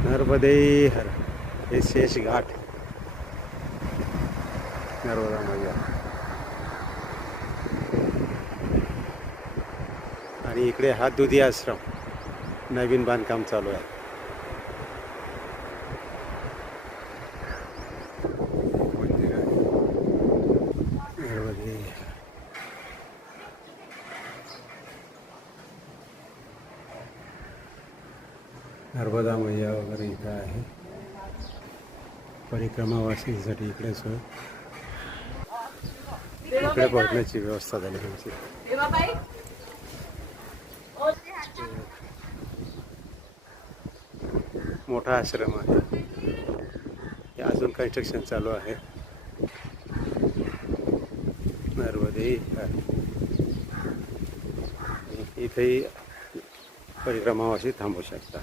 नर्मदे हर हे शेष घाट नर्मदा मैया आणि इकडे हा दुधी आश्रम नवीन बांधकाम चालू आहे. मंदिर आहे नर्मदे. नर्मदा मैया वगैरे इथं आहे. परिक्रमावासींसाठी इकडे सोय, इकडे पोहोचण्याची व्यवस्था झाली त्यांची. मोठा आश्रम आहे. हे अजून कन्स्ट्रक्शन चालू आहे. नर्मदे इथेही परिक्रमावासी थांबू शकतात.